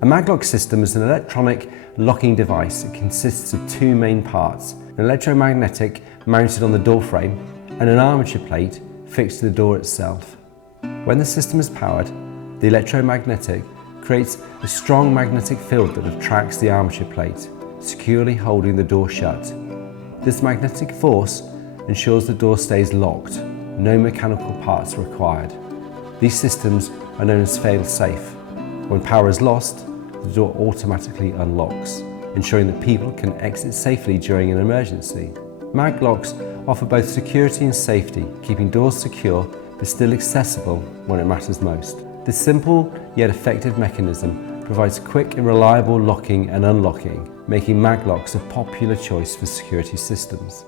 A maglock system is an electronic locking device. It consists of two main parts, an electromagnetic mounted on the door frame and an armature plate fixed to the door itself. When the system is powered, the electromagnetic creates a strong magnetic field that attracts the armature plate, securely holding the door shut. This magnetic force ensures the door stays locked, no mechanical parts required. These systems are known as fail-safe. When power is lost, the door automatically unlocks, ensuring that people can exit safely during an emergency. Maglocks offer both security and safety, keeping doors secure but still accessible when it matters most. This simple yet effective mechanism provides quick and reliable locking and unlocking, making maglocks a popular choice for security systems.